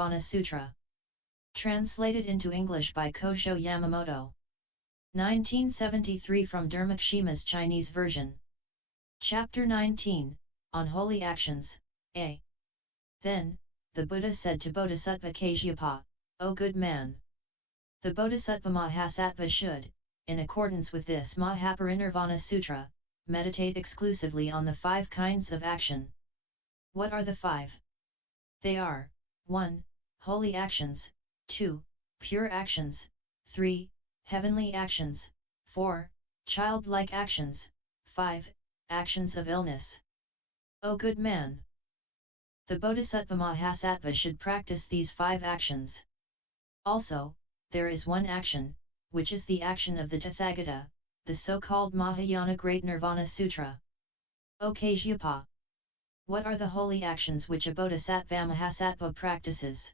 Mahaparinirvana Sutra. Translated into English by Kosho Yamamoto. 1973 from Dharmakshema's Chinese version. Chapter 19, On Holy Actions, A. Then, the Buddha said to Bodhisattva Kasyapa, O good man! The Bodhisattva-mahasattva should, in accordance with this Mahaparinirvana Sutra, meditate exclusively on the 5 kinds of action. What are the 5? They are, 1. Holy actions, 2. Pure actions, 3. Heavenly actions, 4. Childlike actions, 5. Actions of illness. O good man! The Bodhisattva-mahasattva should practice these 5 actions. Also, there is one action, which is the action of the Tathagata, the so-called Mahayana Great Nirvana Sutra. O Kasyapa! What are the holy actions which a Bodhisattva-mahasattva practices?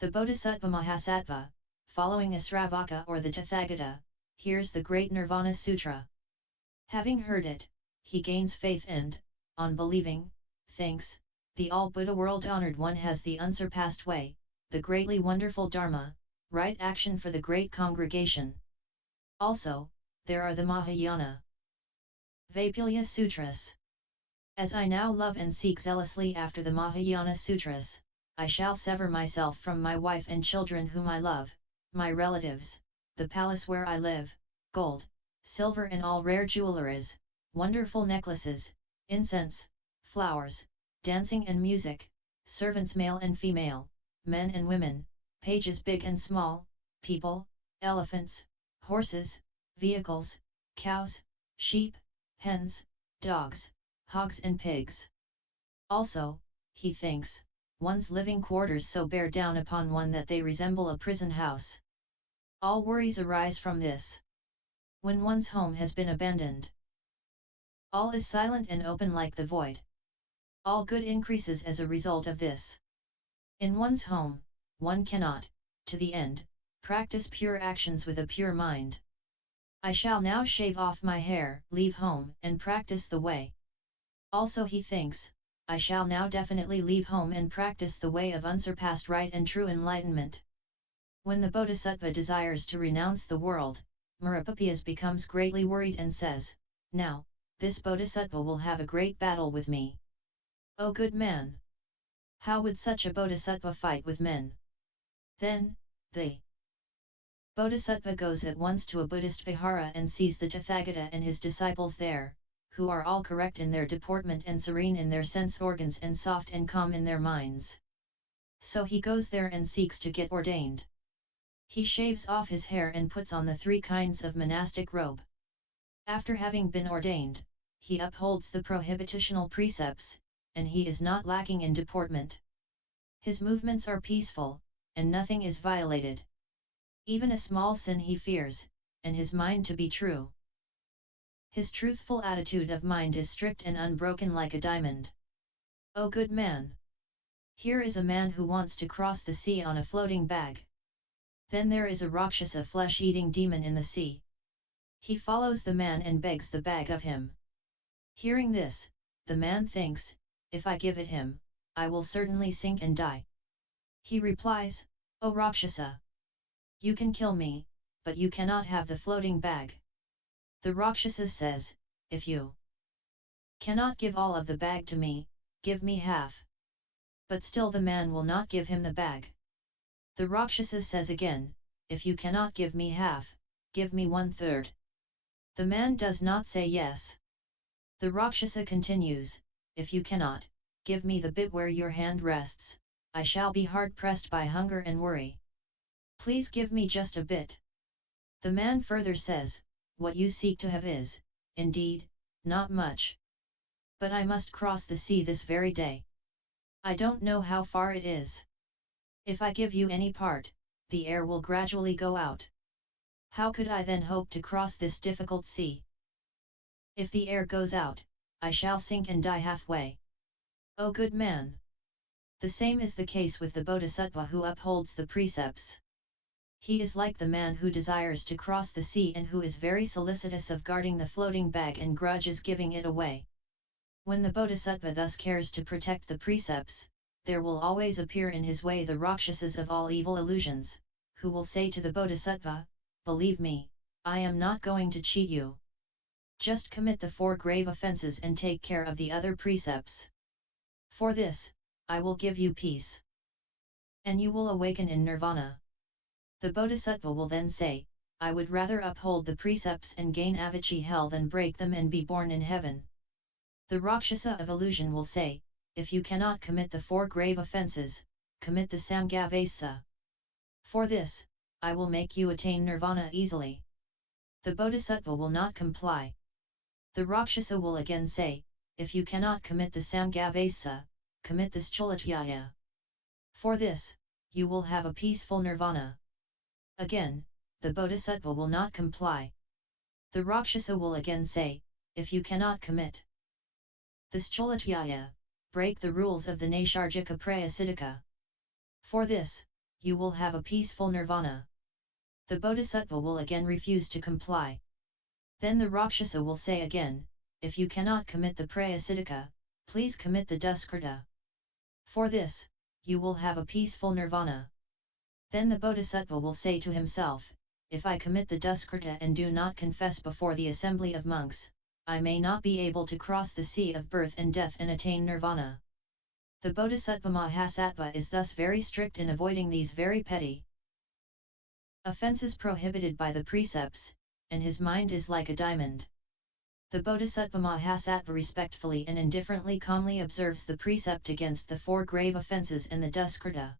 The Bodhisattva-mahasattva, following a sravaka or the Tathagata, hears the Great Nirvana Sutra. Having heard it, he gains faith and, on believing, thinks, the all-Buddha world-honored one has the unsurpassed way, the greatly wonderful Dharma, right action for the great congregation. Also, there are the Mahayana Vaipulya Sutras. As I now love and seek zealously after the Mahayana Sutras, I shall sever myself from my wife and children whom I love, my relatives, the palace where I live, gold, silver and all rare jewelleries, wonderful necklaces, incense, flowers, dancing and music, servants male and female, men and women, pages big and small, people, elephants, horses, vehicles, cows, sheep, hens, dogs, hogs and pigs. Also, he thinks, one's living quarters so bear down upon one that they resemble a prison house. All worries arise from this. When one's home has been abandoned, all is silent and open like the void. All good increases as a result of this. In one's home, one cannot, to the end, practice pure actions with a pure mind. I shall now shave off my hair, leave home and practice the way. Also he thinks, I shall now definitely leave home and practice the way of unsurpassed right and true enlightenment. When the Bodhisattva desires to renounce the world, Marapapiyas becomes greatly worried and says, now, this Bodhisattva will have a great battle with me. O good man! How would such a Bodhisattva fight with men? Then, the Bodhisattva goes at once to a Buddhist vihara and sees the Tathagata and his disciples there, who are all correct in their deportment and serene in their sense organs and soft and calm in their minds. So he goes there and seeks to get ordained. He shaves off his hair and puts on the 3 kinds of monastic robe. After having been ordained, he upholds the prohibitional precepts, and he is not lacking in deportment. His movements are peaceful, and nothing is violated. Even a small sin he fears, and his mind to be true. His truthful attitude of mind is strict and unbroken like a diamond. O good man! Here is a man who wants to cross the sea on a floating bag. Then there is a Rakshasa flesh-eating demon in the sea. He follows the man and begs the bag of him. Hearing this, the man thinks, if I give it him, I will certainly sink and die. He replies, O Rakshasa! You can kill me, but you cannot have the floating bag. The Rakshasa says, if you cannot give all of the bag to me, give me half. But still the man will not give him the bag. The Rakshasa says again, if you cannot give me half, give me 1/3. The man does not say yes. The Rakshasa continues, if you cannot, give me the bit where your hand rests, I shall be hard pressed by hunger and worry. Please give me just a bit. The man further says, what you seek to have is, indeed, not much. But I must cross the sea this very day. I don't know how far it is. If I give you any part, the air will gradually go out. How could I then hope to cross this difficult sea? If the air goes out, I shall sink and die halfway. O good man! The same is the case with the Bodhisattva who upholds the precepts. He is like the man who desires to cross the sea and who is very solicitous of guarding the floating bag and grudges giving it away. When the Bodhisattva thus cares to protect the precepts, there will always appear in his way the Rakshasas of all evil illusions, who will say to the Bodhisattva, "Believe me, I am not going to cheat you. Just commit the 4 grave offences and take care of the other precepts. For this, I will give you peace. And you will awaken in nirvana." The Bodhisattva will then say, "I would rather uphold the precepts and gain avicii hell than break them and be born in heaven." The Rakshasa of illusion will say, "If you cannot commit the 4 grave offences, commit the samgavasa. For this, I will make you attain nirvana easily." The Bodhisattva will not comply. The Rakshasa will again say, "If you cannot commit the samgavasa, commit the childlike. For this, you will have a peaceful nirvana." Again, the Bodhisattva will not comply. The Rakshasa will again say, "If you cannot commit the childlike, break the rules of the Naisargika Prayasiddhika. For this, you will have a peaceful nirvana." The Bodhisattva will again refuse to comply. Then the Rakshasa will say again, "If you cannot commit the Prayasiddhika, please commit the Duskrita. For this, you will have a peaceful nirvana." Then the Bodhisattva will say to himself, "If I commit the Duskrita and do not confess before the assembly of monks, I may not be able to cross the sea of birth and death and attain nirvana." The Bodhisattva-mahasattva is thus very strict in avoiding these very petty offences prohibited by the precepts, and his mind is like a diamond. The Bodhisattva-mahasattva respectfully and indifferently calmly observes the precept against the 4 grave offences and the Duskrita.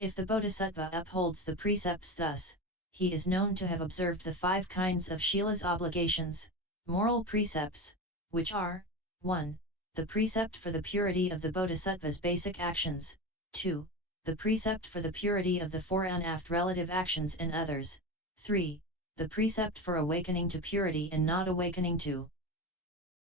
If the Bodhisattva upholds the precepts thus, he is known to have observed the 5 kinds of Shila's obligations, moral precepts, which are, 1. The precept for the purity of the Bodhisattva's basic actions, 2. The precept for the purity of the 4 unaft relative actions and others, 3. The precept for awakening to purity and not awakening to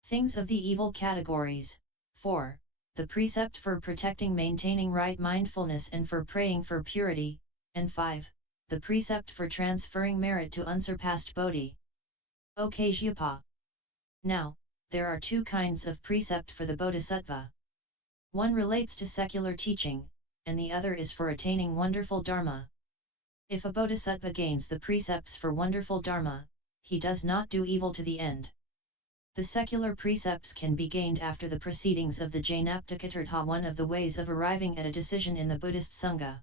things of the evil categories, 4. The precept for protecting maintaining right mindfulness and for praying for purity, and 5. The precept for transferring merit to unsurpassed Bodhi. O Kasyapa! Now, there are 2 kinds of precept for the Bodhisattva. One relates to secular teaching, and the other is for attaining wonderful Dharma. If a Bodhisattva gains the precepts for wonderful Dharma, he does not do evil to the end. The secular precepts can be gained after the proceedings of the Janaptakatirtha, one of the ways of arriving at a decision in the Buddhist Sangha.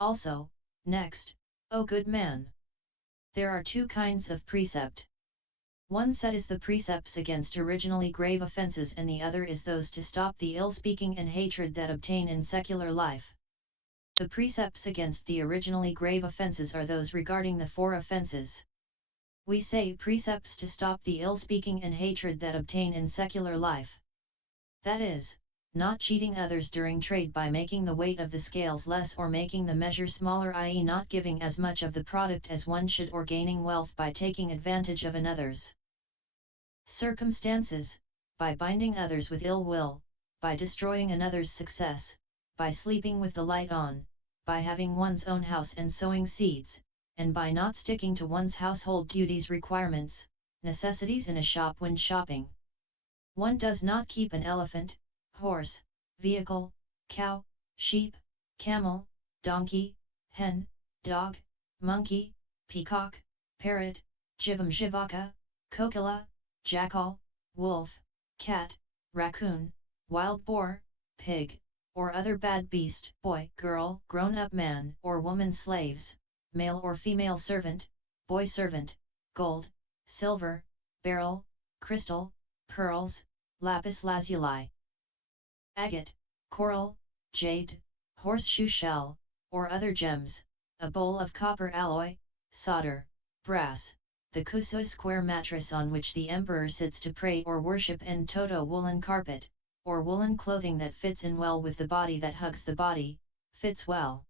Also, next, O good man! There are 2 kinds of precept. One set is the precepts against originally grave offences and the other is those to stop the ill-speaking and hatred that obtain in secular life. The precepts against the originally grave offences are those regarding the 4 offences. We say precepts to stop the ill-speaking and hatred that obtain in secular life. That is, not cheating others during trade by making the weight of the scales less or making the measure smaller, i.e. not giving as much of the product as one should, or gaining wealth by taking advantage of another's circumstances, by binding others with ill will, by destroying another's success, by sleeping with the light on, by having one's own house and sowing seeds, and by not sticking to one's household duties, requirements, necessities in a shop when shopping. One does not keep an elephant, horse, vehicle, cow, sheep, camel, donkey, hen, dog, monkey, peacock, parrot, jivaka, kokila, jackal, wolf, cat, raccoon, wild boar, pig, or other bad beast, boy, girl, grown-up man or woman, slaves, male or female servant, boy servant, gold, silver, beryl, crystal, pearls, lapis lazuli, agate, coral, jade, horseshoe shell, or other gems, a bowl of copper alloy, solder, brass, the kusoi square mattress on which the emperor sits to pray or worship, and toto woolen carpet, or woolen clothing that fits in well with the body, that hugs the body, fits well.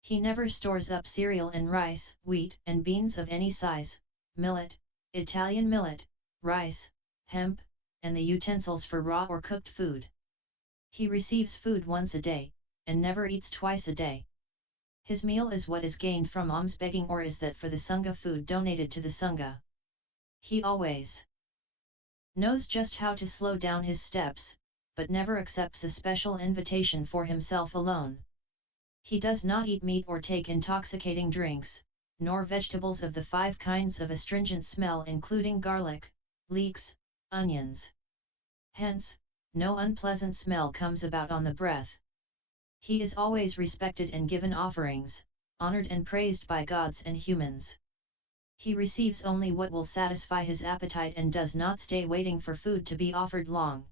He never stores up cereal and rice, wheat and beans of any size, millet, Italian millet, rice, hemp, and the utensils for raw or cooked food. He receives food once a day, and never eats twice a day. His meal is what is gained from alms begging, or is that for the Sangha food donated to the Sangha. He always knows just how to slow down his steps, but never accepts a special invitation for himself alone. He does not eat meat or take intoxicating drinks, nor vegetables of the 5 kinds of astringent smell including garlic, leeks, onions. Hence, no unpleasant smell comes about on the breath. He is always respected and given offerings, honored and praised by gods and humans. He receives only what will satisfy his appetite and does not stay waiting for food to be offered long.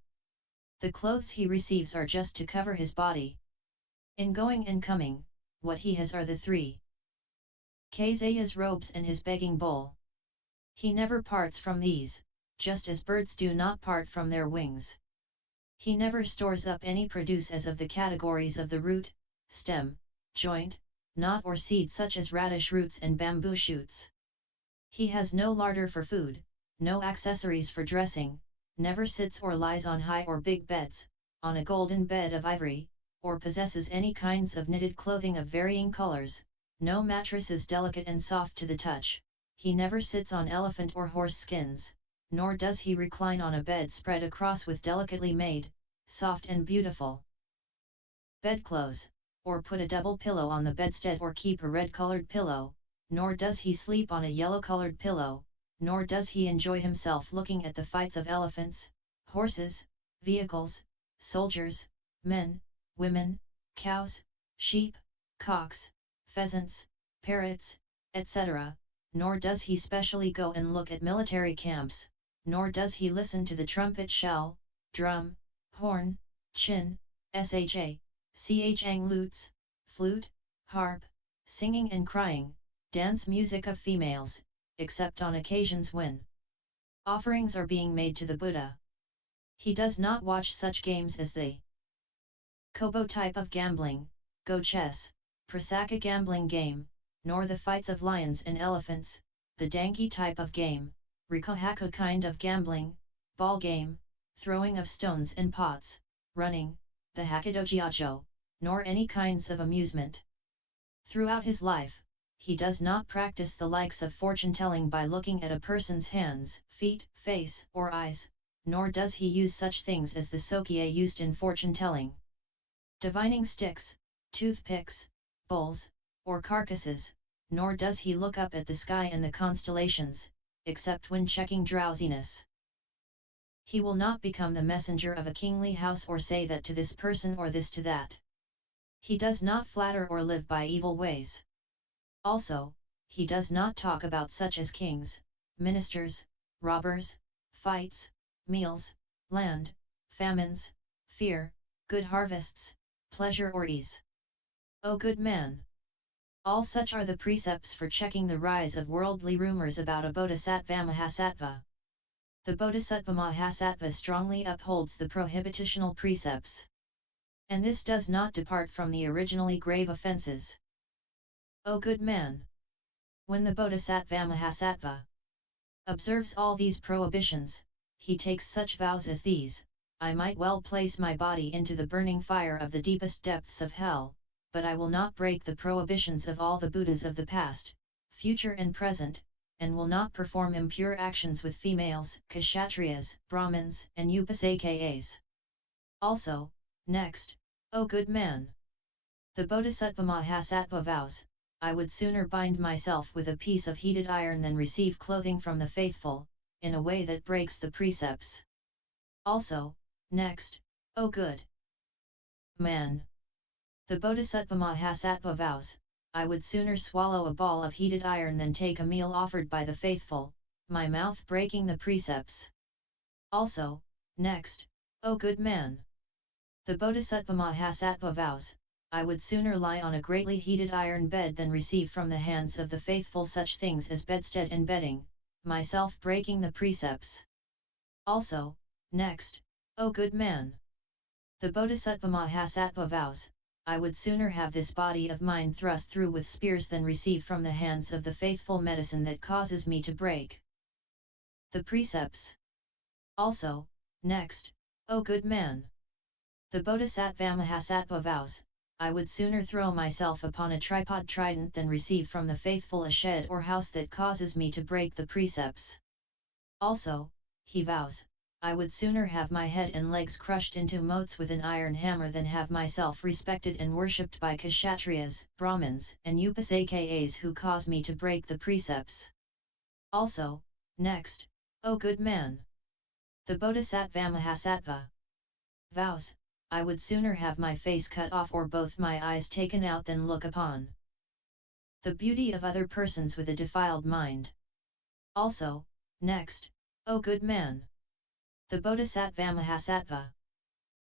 The clothes he receives are just to cover his body. In going and coming, what he has are the 3 Kazaya's robes and his begging bowl. He never parts from these, just as birds do not part from their wings. He never stores up any produce as of the categories of the root, stem, joint, knot or seed such as radish roots and bamboo shoots. He has no larder for food, no accessories for dressing, never sits or lies on high or big beds, on a golden bed of ivory, or possesses any kinds of knitted clothing of varying colors, no mattress is delicate and soft to the touch, he never sits on elephant or horse skins, nor does he recline on a bed spread across with delicately made, soft and beautiful bedclothes, or put a double pillow on the bedstead or keep a red-colored pillow, nor does he sleep on a yellow-colored pillow, nor does he enjoy himself looking at the fights of elephants, horses, vehicles, soldiers, men, women, cows, sheep, cocks, pheasants, parrots, etc., nor does he specially go and look at military camps, nor does he listen to the trumpet shell, drum, horn, chin, sha, chang lutes, flute, harp, singing and crying, dance music of females, except on occasions when offerings are being made to the Buddha. He does not watch such games as the Kobo type of gambling, Go chess, Prasaka gambling game, nor the fights of lions and elephants, the Danki type of game, Rikohaku kind of gambling, ball game, throwing of stones and pots, running, the Hakudojiacho, nor any kinds of amusement. Throughout his life, he does not practice the likes of fortune-telling by looking at a person's hands, feet, face, or eyes, nor does he use such things as the sokie used in fortune-telling. Divining sticks, toothpicks, bowls, or carcasses, nor does he look up at the sky and the constellations, except when checking drowsiness. He will not become the messenger of a kingly house or say that to this person or this to that. He does not flatter or live by evil ways. Also, he does not talk about such as kings, ministers, robbers, fights, meals, land, famines, fear, good harvests, pleasure or ease. O good man! All such are the precepts for checking the rise of worldly rumors about a Bodhisattva-mahasattva. The Bodhisattva-mahasattva strongly upholds the prohibitational precepts. And this does not depart from the originally grave offences. O good man! When the Bodhisattva-mahasattva observes all these prohibitions, he takes such vows as these: I might well place my body into the burning fire of the deepest depths of hell, but I will not break the prohibitions of all the Buddhas of the past, future and present, and will not perform impure actions with females, kshatriyas, brahmins, and upasakas. Also, next, O good man! The Bodhisattva-mahasattva vows, I would sooner bind myself with a piece of heated iron than receive clothing from the faithful, in a way that breaks the precepts. Also, next, O good man! The Bodhisattva-mahasattva vows, I would sooner swallow a ball of heated iron than take a meal offered by the faithful, my mouth breaking the precepts. Also, next, O good man! The Bodhisattva-mahasattva vows, I would sooner lie on a greatly heated iron bed than receive from the hands of the faithful such things as bedstead and bedding, myself breaking the precepts. Also, next, O good man! The Bodhisattva-mahasattva vows, I would sooner have this body of mine thrust through with spears than receive from the hands of the faithful medicine that causes me to break the precepts. Also, next, O good man! The Bodhisattva-mahasattva vows, I would sooner throw myself upon a tripod trident than receive from the faithful a shed or house that causes me to break the precepts. Also, he vows, I would sooner have my head and legs crushed into motes with an iron hammer than have myself respected and worshipped by Kshatriyas, Brahmins, and Upasakas who cause me to break the precepts. Also, next, O good man, the Bodhisattva-mahasattva. Vows, I would sooner have my face cut off or both my eyes taken out than look upon the beauty of other persons with a defiled mind. Also, next, O good man, the Bodhisattva-mahasattva.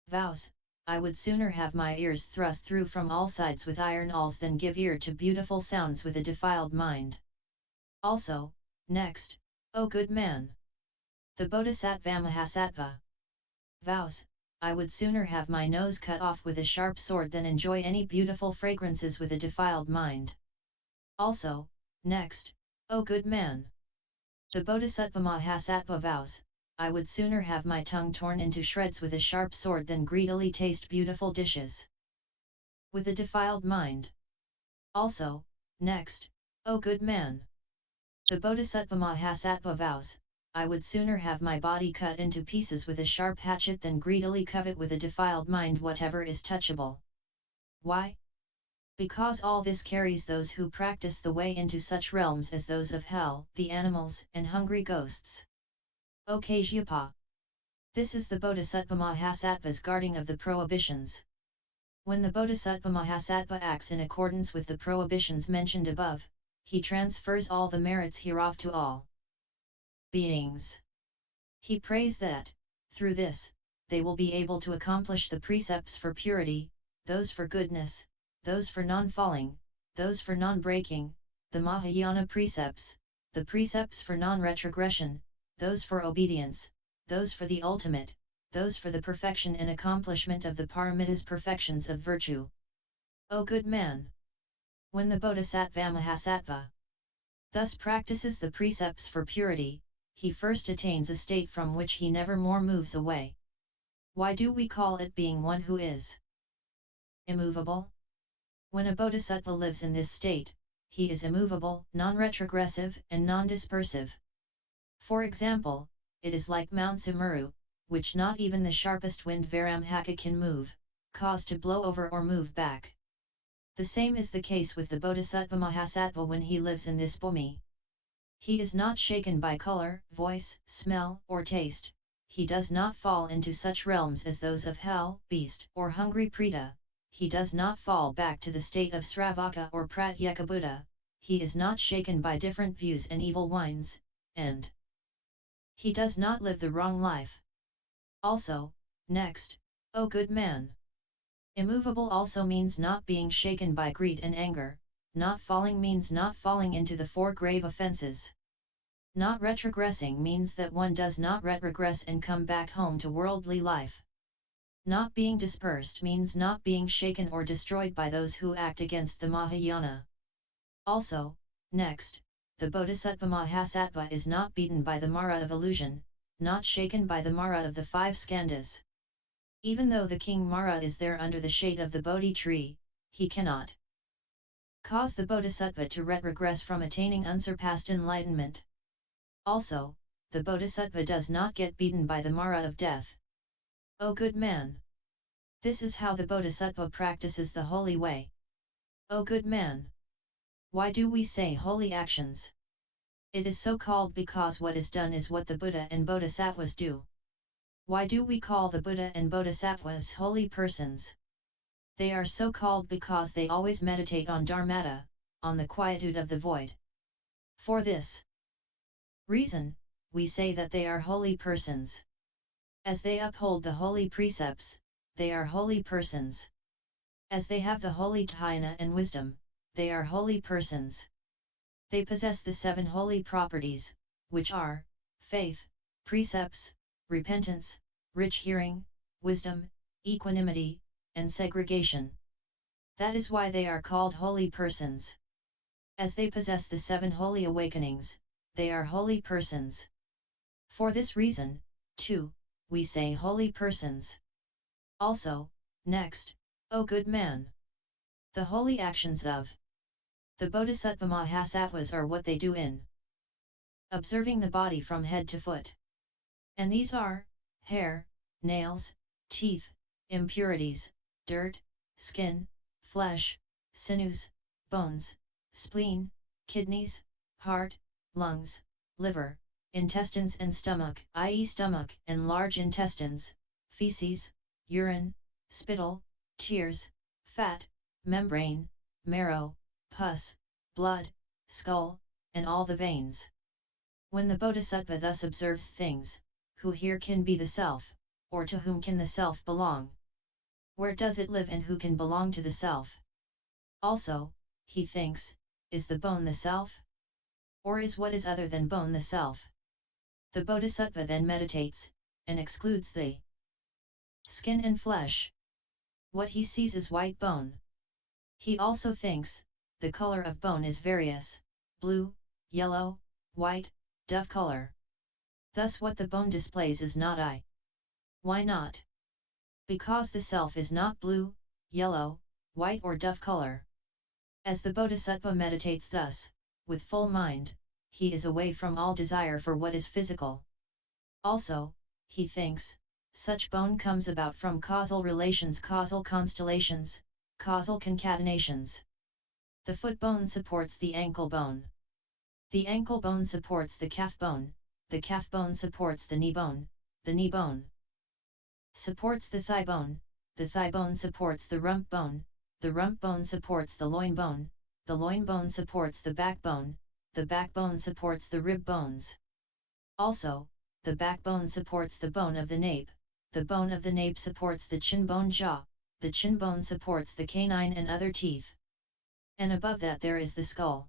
Vows, I would sooner have my ears thrust through from all sides with iron awls than give ear to beautiful sounds with a defiled mind. Also, next, O good man, the Bodhisattva-mahasattva. Vows, I would sooner have my nose cut off with a sharp sword than enjoy any beautiful fragrances with a defiled mind. Also, next, O good man, the Bodhisattva-mahasattva. Vows, I would sooner have my tongue torn into shreds with a sharp sword than greedily taste beautiful dishes with a defiled mind. Also, next, O good man, the Bodhisattva-mahasattva. Vows, I would sooner have my body cut into pieces with a sharp hatchet than greedily covet with a defiled mind whatever is touchable. Why? Because all this carries those who practice the way into such realms as those of hell, the animals, and hungry ghosts. O Kasyapa! This is the Bodhisattva-mahasattva's guarding of the prohibitions. When the Bodhisattva-mahasattva acts in accordance with the prohibitions mentioned above, he transfers all the merits hereof to all beings. He prays that, through this, they will be able to accomplish the precepts for purity, those for goodness, those for non-falling, those for non-breaking, the Mahayana precepts, the precepts for non-retrogression, those for obedience, those for the ultimate, those for the perfection and accomplishment of the paramitas perfections of virtue. O good man! When the Bodhisattva-mahasattva thus practices the precepts for purity, he first attains a state from which he never more moves away. Why do we call it being one who is immovable? When a bodhisattva lives in this state, he is immovable, non-retrogressive, and non-dispersive. For example, it is like Mount Sumeru, which not even the sharpest wind Varamhaka can move, cause to blow over or move back. The same is the case with the Bodhisattva-mahasattva when he lives in this bhumi. He is not shaken by color, voice, smell, or taste, he does not fall into such realms as those of hell, beast, or hungry preta, he does not fall back to the state of sravaka or pratyeka Buddha, he is not shaken by different views and evil winds, and he does not live the wrong life. Also, next, O good man! Immovable also means not being shaken by greed and anger, not falling means not falling into the four grave offences. Not retrogressing means that one does not retrogress and come back home to worldly life. Not being dispersed means not being shaken or destroyed by those who act against the Mahayana. Also, next, the Bodhisattva-mahasattva is not beaten by the Mara of illusion, not shaken by the Mara of the five skandhas. Even though the king Mara is there under the shade of the Bodhi tree, he cannot cause the Bodhisattva to retrogress from attaining unsurpassed enlightenment. Also, the Bodhisattva does not get beaten by the Mara of death. O good man! This is how the Bodhisattva practices the holy way. O good man! Why do we say holy actions? It is so called because what is done is what the Buddha and Bodhisattvas do. Why do we call the Buddha and Bodhisattvas holy persons? They are so called because they always meditate on Dharmata, on the quietude of the void. For this reason, we say that they are holy persons. As they uphold the holy precepts, they are holy persons. As they have the holy dhyana and wisdom, they are holy persons. They possess the 7 holy properties, which are faith, precepts, repentance, rich hearing, wisdom, equanimity, and segregation. That is why they are called holy persons. As they possess the 7 holy awakenings, they are holy persons. For this reason, too, we say holy persons. Also, next, O good man! The holy actions of the Bodhisattva-mahasattvas are what they do in observing the body from head to foot. And these are hair, nails, teeth, impurities, dirt, skin, flesh, sinews, bones, spleen, kidneys, heart, lungs, liver, intestines and stomach, i.e. stomach and large intestines, feces, urine, spittle, tears, fat, membrane, marrow, pus, blood, skull, and all the veins. When the Bodhisattva thus observes things, who here can be the self, or to whom can the self belong? Where does it live and who can belong to the self? Also, he thinks, is the bone the self? Or is what is other than bone the self? The Bodhisattva then meditates, and excludes the skin and flesh. What he sees is white bone. He also thinks, the color of bone is various, blue, yellow, white, dove color. Thus what the bone displays is not I. Why not? Because the self is not blue, yellow, white or dove color. As the Bodhisattva meditates thus, with full mind, he is away from all desire for what is physical. Also, he thinks, such bone comes about from causal relations, causal constellations, causal concatenations. The foot bone supports the ankle bone. The ankle bone supports the calf bone supports the knee bone supports the thigh bone supports the rump bone supports the loin bone supports the backbone supports the rib bones. Also, the backbone supports the bone of the nape supports the chin bone jaw, the chin bone supports the canine and other teeth. And above that there is the skull.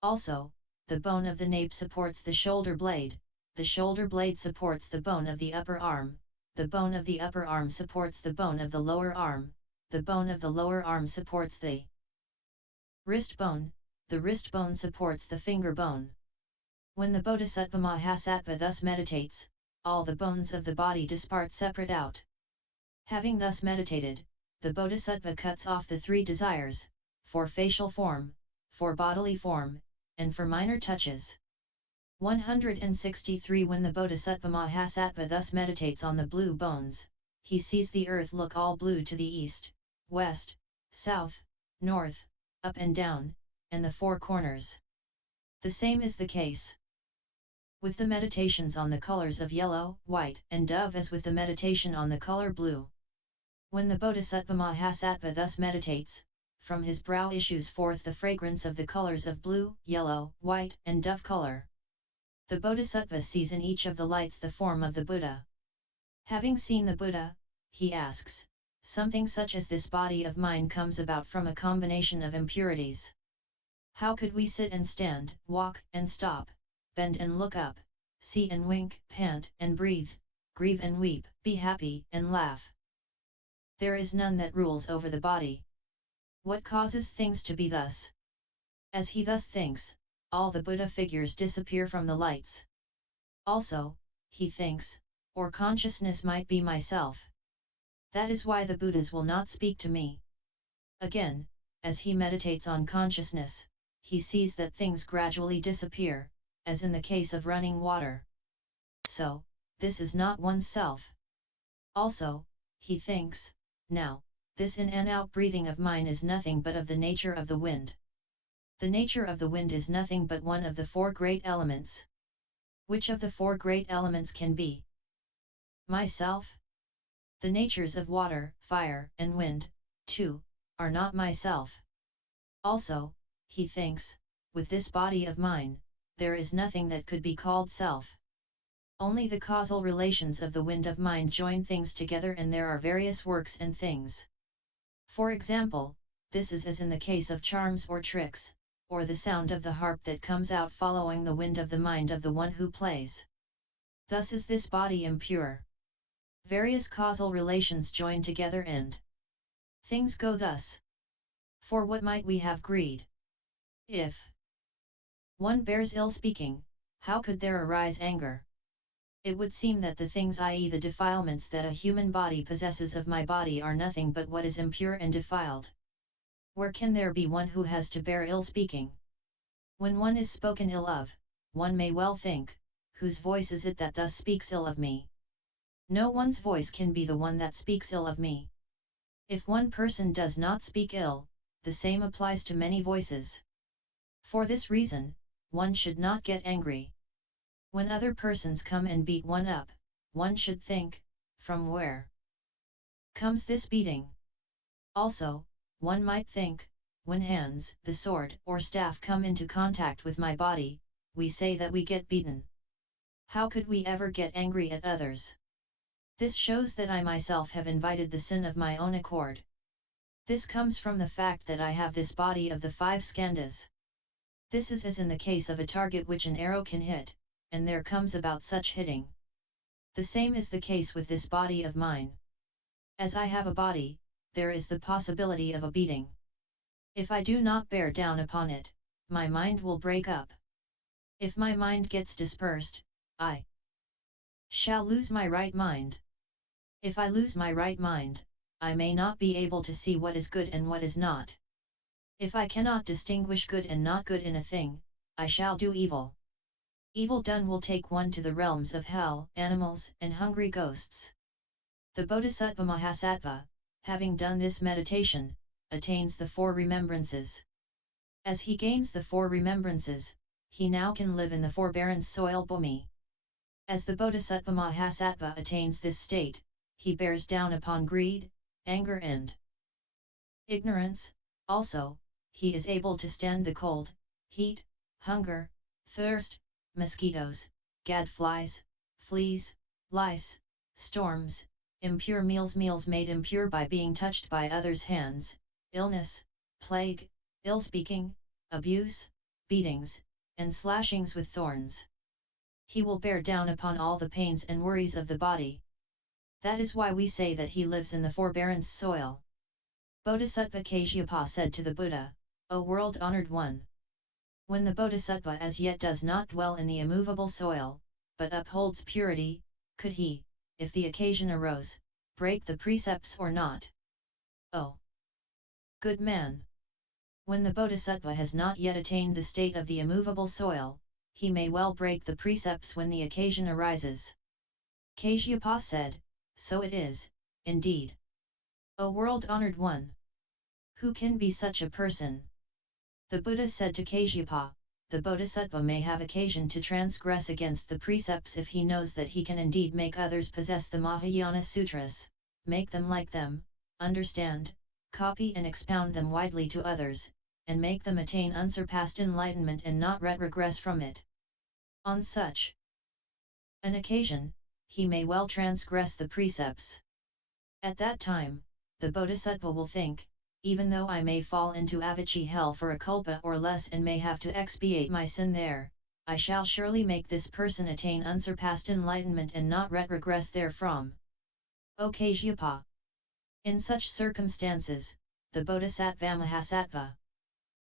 Also, the bone of the nape supports the shoulder blade supports the bone of the upper arm, the bone of the upper arm supports the bone of the lower arm, the bone of the lower arm supports the wrist bone, the wrist bone supports the finger bone. When the Bodhisattva-mahasattva thus meditates, all the bones of the body depart separate out. Having thus meditated, the Bodhisattva cuts off the three desires, for facial form, for bodily form, and for minor touches. 163 When the Bodhisattva-mahasattva thus meditates on the blue bones, he sees the earth look all blue to the east, west, south, north, up and down, and the four corners. The same is the case with the meditations on the colors of yellow, white, and dove as with the meditation on the color blue. When the Bodhisattva-mahasattva thus meditates, from his brow issues forth the fragrance of the colors of blue, yellow, white, and dove color. The Bodhisattva sees in each of the lights the form of the Buddha. Having seen the Buddha, he asks, something such as this body of mine comes about from a combination of impurities. How could we sit and stand, walk and stop, bend and look up, see and wink, pant and breathe, grieve and weep, be happy and laugh? There is none that rules over the body. What causes things to be thus? As he thus thinks, all the Buddha figures disappear from the lights. Also, he thinks, or consciousness might be myself. That is why the Buddhas will not speak to me. Again, as he meditates on consciousness, he sees that things gradually disappear, as in the case of running water. So, this is not oneself. Also, he thinks, now, this in and out breathing of mine is nothing but of the nature of the wind. The nature of the wind is nothing but one of the four great elements. Which of the four great elements can be myself? The natures of water, fire, and wind, too, are not myself. Also, he thinks, with this body of mine, there is nothing that could be called self. Only the causal relations of the wind of mind join things together, and there are various works and things. For example, this is as in the case of charms or tricks, or the sound of the harp that comes out following the wind of the mind of the one who plays. Thus is this body impure. Various causal relations join together and things go thus. For what might we have greed? If one bears ill speaking, how could there arise anger? It would seem that the things, i.e. the defilements that a human body possesses of my body, are nothing but what is impure and defiled. Where can there be one who has to bear ill speaking? When one is spoken ill of, one may well think, whose voice is it that thus speaks ill of me? No one's voice can be the one that speaks ill of me. If one person does not speak ill, the same applies to many voices. For this reason, one should not get angry. When other persons come and beat one up, one should think, from where comes this beating? Also, one might think, when hands, the sword or staff come into contact with my body, we say that we get beaten. How could we ever get angry at others? This shows that I myself have invited the sin of my own accord. This comes from the fact that I have this body of the 5 skandhas. This is as in the case of a target which an arrow can hit, and there comes about such hitting. The same is the case with this body of mine. As I have a body, there is the possibility of a beating. If I do not bear down upon it, my mind will break up. If my mind gets dispersed, I shall lose my right mind. If I lose my right mind, I may not be able to see what is good and what is not. If I cannot distinguish good and not good in a thing, I shall do evil. Evil done will take one to the realms of hell, animals, and hungry ghosts. The Bodhisattva-mahasattva, having done this meditation, attains the 4 remembrances. As he gains the 4 remembrances, he now can live in the forbearance soil bhumi. As the Bodhisattva-mahasattva attains this state, he bears down upon greed, anger and ignorance. Also, he is able to stand the cold, heat, hunger, thirst, mosquitoes, gadflies, fleas, lice, storms, impure meals made impure by being touched by others' hands, illness, plague, ill-speaking, abuse, beatings, and slashings with thorns. He will bear down upon all the pains and worries of the body. That is why we say that he lives in the forbearance soil. Bodhisattva Kasyapa said to the Buddha, O world-honored one! When the Bodhisattva as yet does not dwell in the immovable soil, but upholds purity, could he, if the occasion arose, break the precepts or not? O good man! When the Bodhisattva has not yet attained the state of the immovable soil, he may well break the precepts when the occasion arises. Kasyapa said, so it is, indeed. O world-honored one! Who can be such a person? The Buddha said to Kasyapa, the Bodhisattva may have occasion to transgress against the precepts if he knows that he can indeed make others possess the Mahayana Sutras, make them like them, understand, copy and expound them widely to others, and make them attain unsurpassed enlightenment and not regress from it. On such an occasion, he may well transgress the precepts. At that time, the Bodhisattva will think, even though I may fall into avicii hell for a kalpa or less and may have to expiate my sin there, I shall surely make this person attain unsurpassed enlightenment and not regress therefrom. O Kasyapa! In such circumstances, the Bodhisattva-mahasattva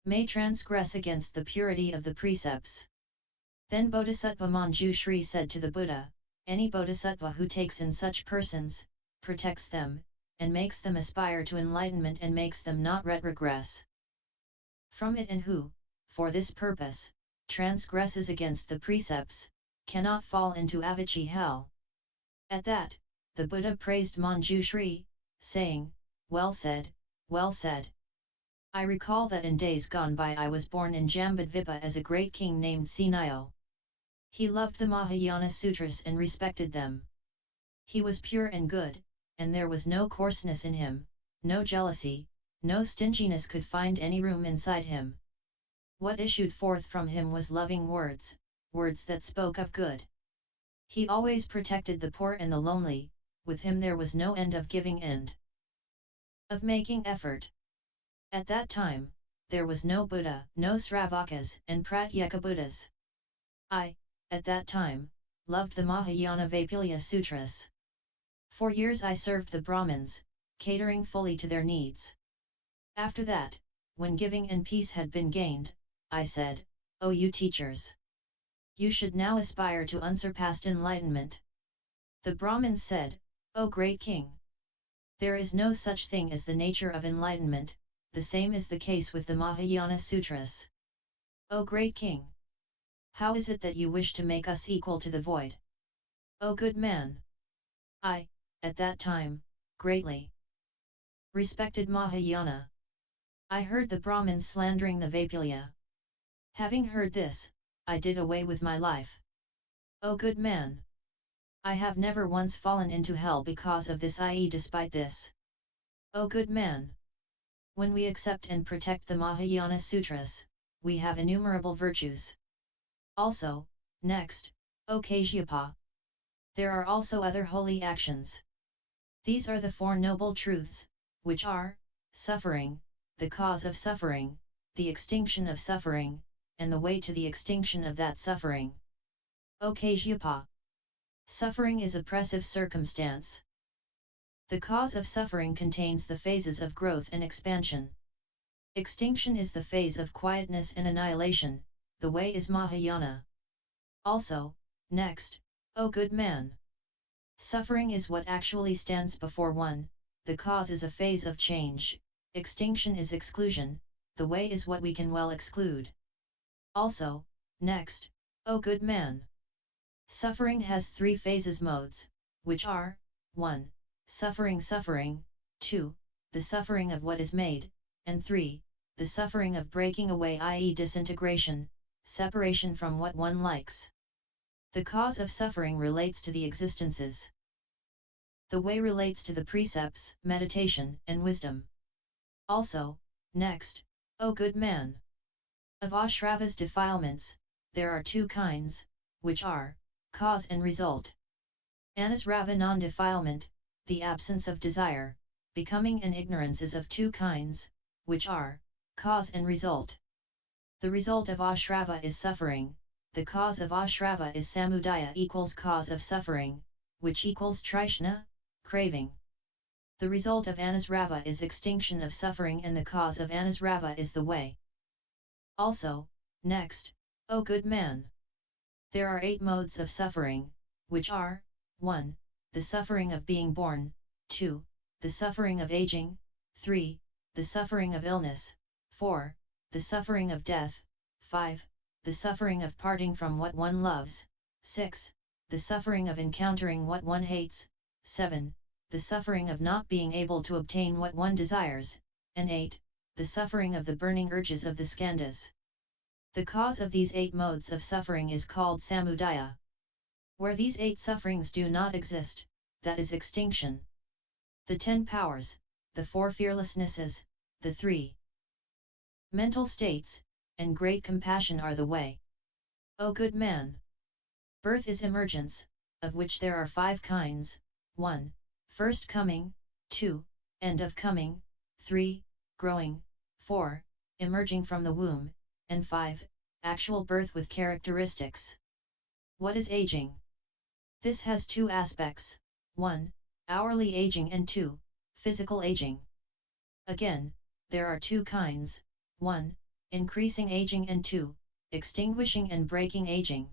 may transgress against the purity of the precepts. Then Bodhisattva Manjushri said to the Buddha, any Bodhisattva who takes in such persons, protects them, and makes them aspire to enlightenment and makes them not regress from it and who, for this purpose, transgresses against the precepts, cannot fall into avicii hell. At that, the Buddha praised Manjushri, saying, well said, well said. I recall that in days gone by I was born in Jambudvipa as a great king named Sinayo. He loved the Mahayana Sutras and respected them. He was pure and good, and there was no coarseness in him, no jealousy, no stinginess could find any room inside him. What issued forth from him was loving words, words that spoke of good. He always protected the poor and the lonely, with him there was no end of giving and of making effort. At that time, there was no Buddha, no sravakas and pratyeka Buddhas. I, at that time, loved the Mahayana vaipulya Sutras. For years I served the Brahmins, catering fully to their needs. After that, when giving and peace had been gained, I said, O you teachers! You should now aspire to unsurpassed enlightenment. The Brahmins said, O great king! There is no such thing as the nature of enlightenment, the same is the case with the Mahayana Sutras. O great king! How is it that you wish to make us equal to the void? O good man! I, at that time, greatly respected Mahayana. I heard the Brahmins slandering the vaipulya. Having heard this, I did away with my life. O good man! I have never once fallen into hell because of this, i.e. despite this. O good man! When we accept and protect the Mahayana Sutras, we have innumerable virtues. Also, next, O Kasyapa! There are also other holy actions. These are the Four Noble Truths, which are, suffering, the cause of suffering, the extinction of suffering, and the way to the extinction of that suffering. O Kasyapa! Suffering is oppressive circumstance. The cause of suffering contains the phases of growth and expansion. Extinction is the phase of quietness and annihilation, the way is Mahayana. Also, next, O good man! Suffering is what actually stands before one, the cause is a phase of change, extinction is exclusion, the way is what we can well exclude. Also, next, O good man! Suffering has three phases modes, which are, 1. Suffering, 2. The suffering of what is made, and 3. The suffering of breaking away, i.e. disintegration, separation from what one likes. The cause of suffering relates to the existences. The way relates to the precepts, meditation, and wisdom. Also, next, O good man! Of Ashrava's defilements, there are two kinds, which are, cause and result. Anusrava non-defilement, the absence of desire, becoming and ignorance is of two kinds, which are, cause and result. The result of Ashrava is suffering, the cause of Ashrava is samudaya equals cause of suffering, which equals trishna, craving. The result of Anusrava is extinction of suffering and the cause of Anusrava is the way. Also, next, O good man! There are 8 modes of suffering, which are, 1. The suffering of being born, 2. The suffering of aging, 3. The suffering of illness, 4. The suffering of death, 5. The suffering of parting from what one loves, 6. The suffering of encountering what one hates, 7. The suffering of not being able to obtain what one desires, and 8. The suffering of the burning urges of the skandhas. The cause of these 8 modes of suffering is called samudaya. Where these 8 sufferings do not exist, that is extinction. The 10 powers, the 4 fearlessnesses, the 3 mental states, and great compassion are the way. O good man! Birth is emergence, of which there are 5 kinds, 1. First coming, 2. End of coming, 3. Growing, 4. Emerging from the womb, and 5. Actual birth with characteristics. What is aging? This has 2 aspects, 1. Hourly aging and 2. Physical aging. Again, there are 2 kinds, 1. Increasing aging and 2. Extinguishing and breaking aging.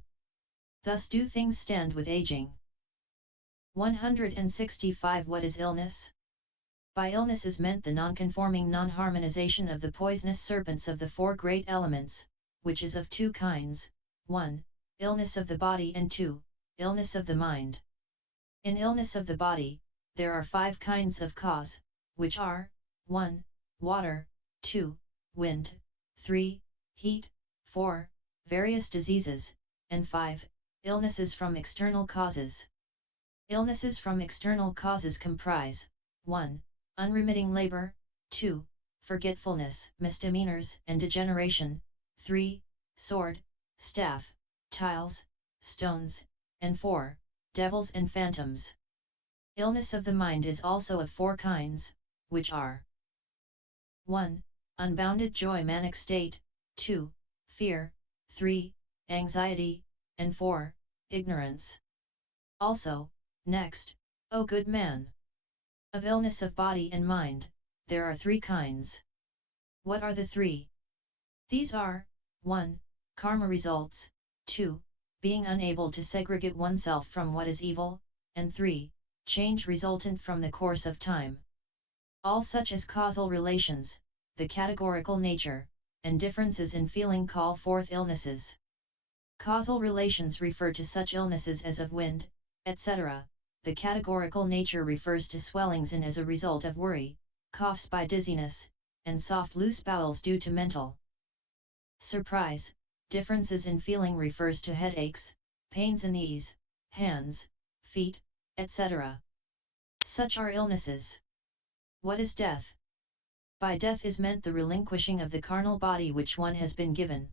Thus do things stand with aging. 165 What is illness? By illness is meant the non-conforming non-harmonization of the poisonous serpents of the 4 great elements, which is of 2 kinds, 1. Illness of the body and 2. Illness of the mind. In illness of the body, there are 5 kinds of cause, which are, 1. Water, 2. Wind, 3. Heat, 4. Various diseases, and 5. Illnesses from external causes. Illnesses from external causes comprise, 1. Unremitting labor, 2. Forgetfulness, misdemeanors and degeneration, 3. Sword, staff, tiles, stones, and 4. Devils and phantoms. Illness of the mind is also of 4 kinds, which are 1. Unbounded joy manic state, 2. Fear, 3. Anxiety, and 4. Ignorance. Also, next, O good man! Of illness of body and mind, there are 3 kinds. What are the 3? These are, 1. Karma results, 2. Being unable to segregate oneself from what is evil, and 3. Change resultant from the course of time. All such as causal relations, the categorical nature, and differences in feeling call forth illnesses. Causal relations refer to such illnesses as of wind, etc., the categorical nature refers to swellings in as a result of worry, coughs by dizziness, and soft loose bowels due to mental surprise. Differences in feeling refers to headaches, pains in the knees, hands, feet, etc. Such are illnesses. What is death? By death is meant the relinquishing of the carnal body which one has been given.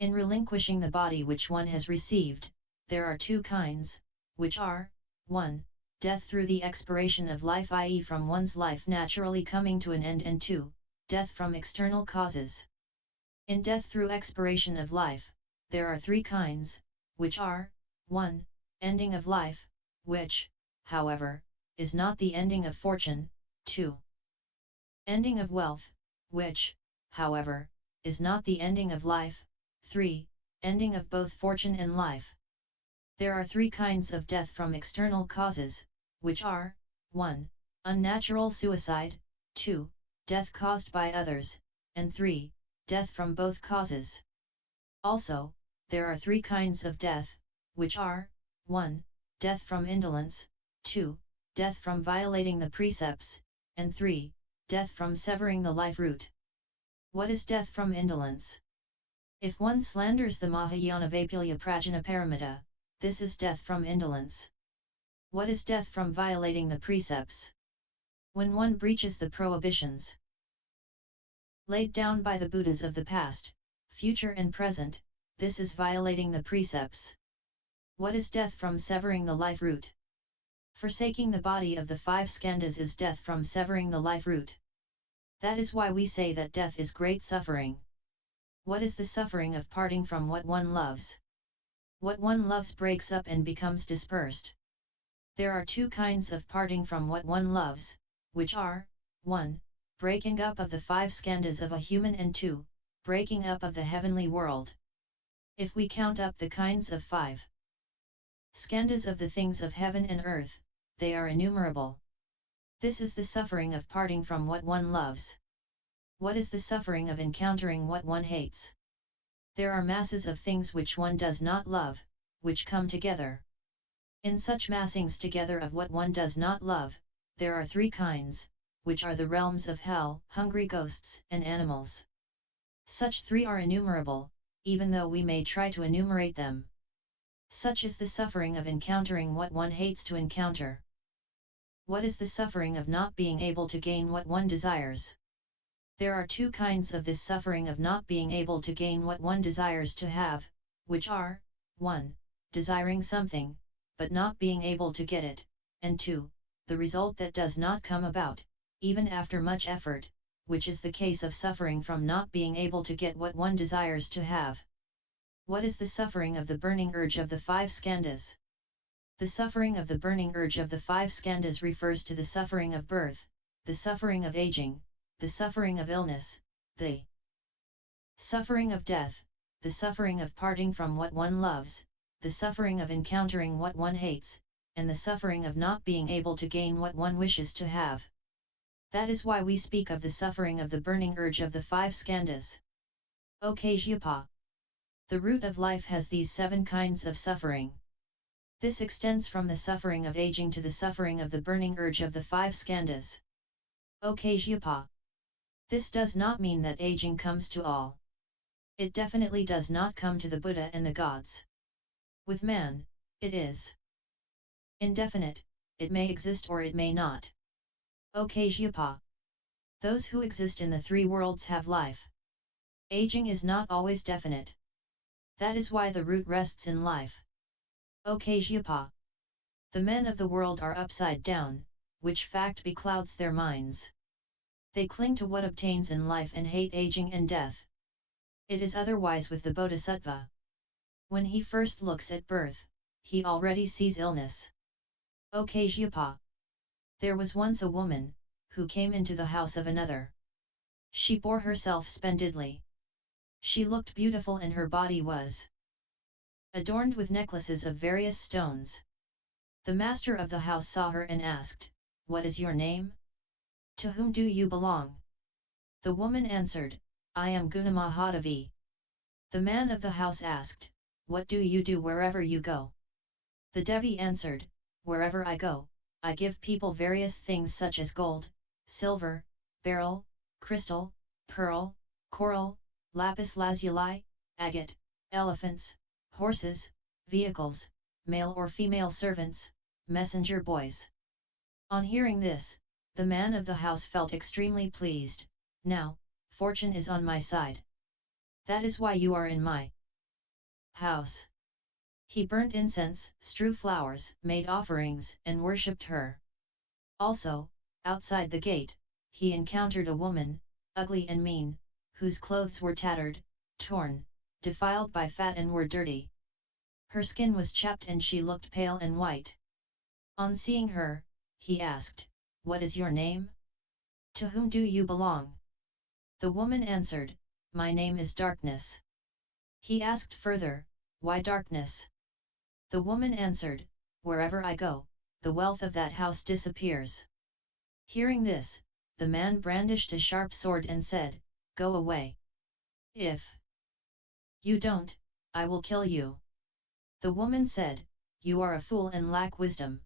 In relinquishing the body which one has received, there are two kinds, which are, 1. Death through the expiration of life, i.e. from one's life naturally coming to an end, and 2. Death from external causes. In death through expiration of life, there are three kinds, which are, 1. Ending of life, which, however, is not the ending of fortune, 2. Ending of wealth, which, however, is not the ending of life, 3. Ending of both fortune and life. There are three kinds of death from external causes, which are, 1. Unnatural suicide, 2. Death caused by others, and 3. Death from both causes. Also, there are three kinds of death, which are, 1. Death from indolence, 2. Death from violating the precepts, and 3. Death from severing the life root. What is death from indolence? If one slanders the Mahayana vaipulya prajnaparamita, this is death from indolence. What is death from violating the precepts? When one breaches the prohibitions laid down by the Buddhas of the past, future and present, this is violating the precepts. What is death from severing the life root? Forsaking the body of the 5 skandhas is death from severing the life root. That is why we say that death is great suffering. What is the suffering of parting from what one loves? What one loves breaks up and becomes dispersed. There are two kinds of parting from what one loves, which are, 1. Breaking up of the 5 skandhas of a human, and 2. Breaking up of the heavenly world. If we count up the kinds of 5 skandhas of the things of heaven and earth, they are innumerable. This is the suffering of parting from what one loves. What is the suffering of encountering what one hates? There are masses of things which one does not love, which come together. In such massings together of what one does not love, there are three kinds, which are the realms of hell, hungry ghosts, and animals. Such three are innumerable, even though we may try to enumerate them. Such is the suffering of encountering what one hates to encounter. What is the suffering of not being able to gain what one desires? There are two kinds of this suffering of not being able to gain what one desires to have, which are, 1. Desiring something, but not being able to get it, and 2. The result that does not come about, even after much effort, which is the case of suffering from not being able to get what one desires to have. What is the suffering of the burning urge of the 5 skandhas? The suffering of the burning urge of the 5 skandhas refers to the suffering of birth, the suffering of aging, the suffering of illness, the suffering of death, the suffering of parting from what one loves, the suffering of encountering what one hates, and the suffering of not being able to gain what one wishes to have. That is why we speak of the suffering of the burning urge of the 5 skandhas. O Kasyapa! The root of life has these 7 kinds of suffering. This extends from the suffering of aging to the suffering of the burning urge of the 5 skandhas. O Kasyapa! This does not mean that aging comes to all. It definitely does not come to the Buddha and the gods. With man, it is indefinite, it may exist or it may not. O Kasyapa! Those who exist in the 3 worlds have life. Aging is not always definite. That is why the root rests in life. O Kasyapa! The men of the world are upside down, which fact beclouds their minds. They cling to what obtains in life and hate aging and death. It is otherwise with the Bodhisattva. When he first looks at birth, he already sees illness. O Kasyapa! There was once a woman, who came into the house of another. She bore herself splendidly. She looked beautiful and her body was adorned with necklaces of various stones. The master of the house saw her and asked, "What is your name? To whom do you belong?" The woman answered, "I am Gunamahadavi." The man of the house asked, "What do you do wherever you go?" The Devi answered, wherever I go, I give people various things such as gold, silver, beryl, crystal, pearl, coral, lapis lazuli, agate, elephants, horses, vehicles, male or female servants, messenger boys. On hearing this, the man of the house felt extremely pleased. Now, fortune is on my side. That is why you are in my house. He burnt incense, strew flowers, made offerings, and worshipped her. Also, outside the gate, he encountered a woman, ugly and mean, whose clothes were tattered, torn, defiled by fat and were dirty. Her skin was chapped and she looked pale and white. On seeing her, he asked, "What is your name? To whom do you belong?" The woman answered, "My name is Darkness." He asked further, "Why darkness?" The woman answered, "Wherever I go, the wealth of that house disappears." Hearing this, the man brandished a sharp sword and said, "Go away. If you don't, I will kill you." The woman said, "You are a fool and lack wisdom."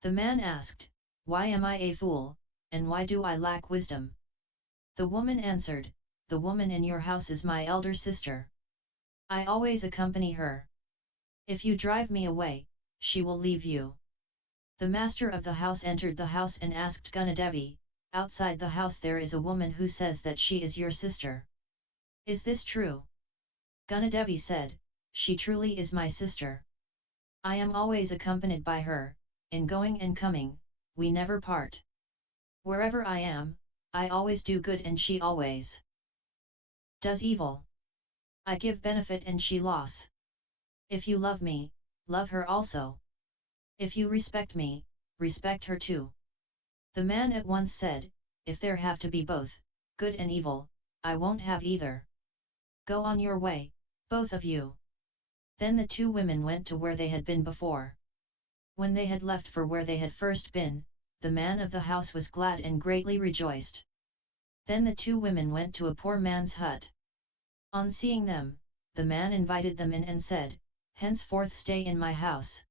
The man asked, "Why am I a fool, and why do I lack wisdom?" The woman answered, "The woman in your house is my elder sister. I always accompany her. If you drive me away, she will leave you." The master of the house entered the house and asked Gunadevi, "Outside the house there is a woman who says that she is your sister. Is this true?" Gunadevi said, "She truly is my sister. I am always accompanied by her, in going and coming, we never part. Wherever I am, I always do good and she always does evil. I give benefit and she loss. If you love me, love her also. If you respect me, respect her too." The man at once said, "If there have to be both, good and evil, I won't have either. Go on your way, both of you." Then the two women went to where they had been before. When they had left for where they had first been, the man of the house was glad and greatly rejoiced. Then the two women went to a poor man's hut. On seeing them, the man invited them in and said, "Henceforth stay in my house."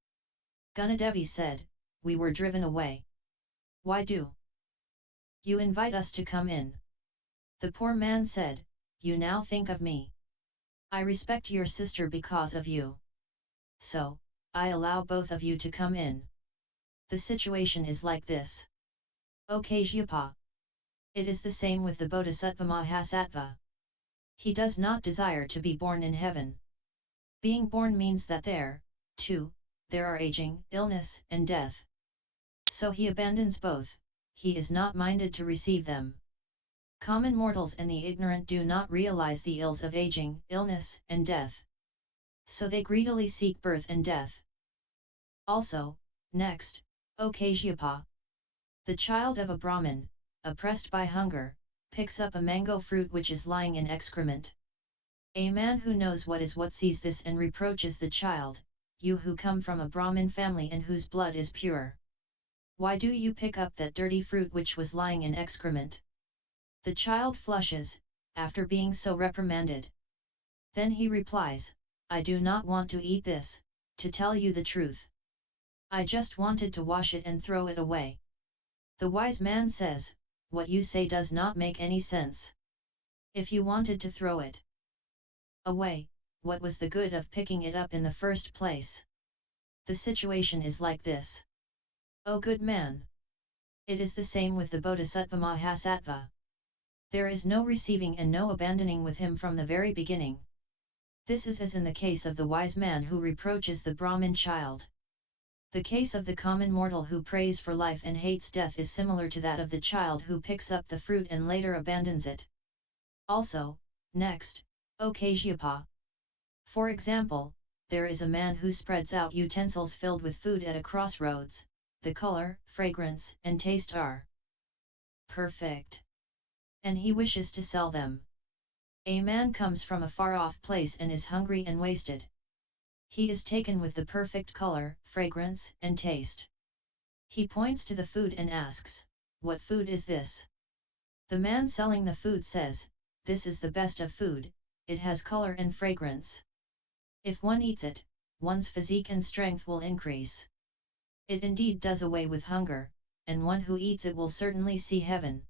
Gunadevi said, "We were driven away. Why do you invite us to come in?" The poor man said, "You now think of me. I respect your sister because of you. So, I allow both of you to come in." The situation is like this. O Kasyapa! It is the same with the Bodhisattva-mahasattva. He does not desire to be born in heaven. Being born means that there, too, there are aging, illness, and death. So he abandons both, he is not minded to receive them. Common mortals and the ignorant do not realize the ills of aging, illness, and death. So they greedily seek birth and death. Also, next, O Kasyapa! The child of a Brahmin, oppressed by hunger, picks up a mango fruit which is lying in excrement. A man who knows what is what sees this and reproaches the child, "You who come from a Brahmin family and whose blood is pure. Why do you pick up that dirty fruit which was lying in excrement?" The child flushes, after being so reprimanded. Then he replies, "I do not want to eat this, to tell you the truth. I just wanted to wash it and throw it away." The wise man says, "What you say does not make any sense. If you wanted to throw it away, what was the good of picking it up in the first place?" The situation is like this. O good man! It is the same with the Bodhisattva-mahasattva. There is no receiving and no abandoning with him from the very beginning. This is as in the case of the wise man who reproaches the Brahmin child. The case of the common mortal who prays for life and hates death is similar to that of the child who picks up the fruit and later abandons it. Also, next, O Kasyapa! For example, there is a man who spreads out utensils filled with food at a crossroads. The color, fragrance, and taste are perfect, and he wishes to sell them. A man comes from a far-off place and is hungry and wasted. He is taken with the perfect color, fragrance, and taste. He points to the food and asks, "What food is this?" The man selling the food says, "This is the best of food, it has color and fragrance. If one eats it, one's physique and strength will increase. It indeed does away with hunger, and one who eats it will certainly see heaven.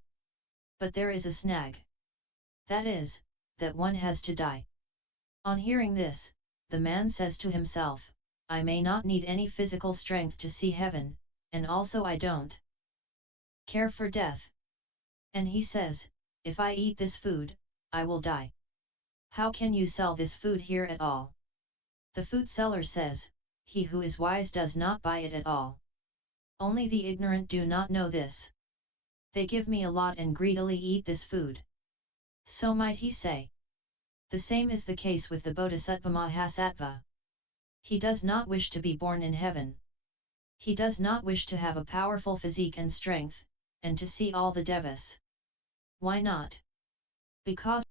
But there is a snag. That is, that one has to die. On hearing this, the man says to himself, I may not need any physical strength to see heaven, and also I don't care for death. And he says, if I eat this food, I will die. How can you sell this food here at all? The food seller says, he who is wise does not buy it at all. Only the ignorant do not know this. They give me a lot and greedily eat this food. So might he say. The same is the case with the Bodhisattva-mahasattva. He does not wish to be born in heaven. He does not wish to have a powerful physique and strength, and to see all the devas. Why not? Because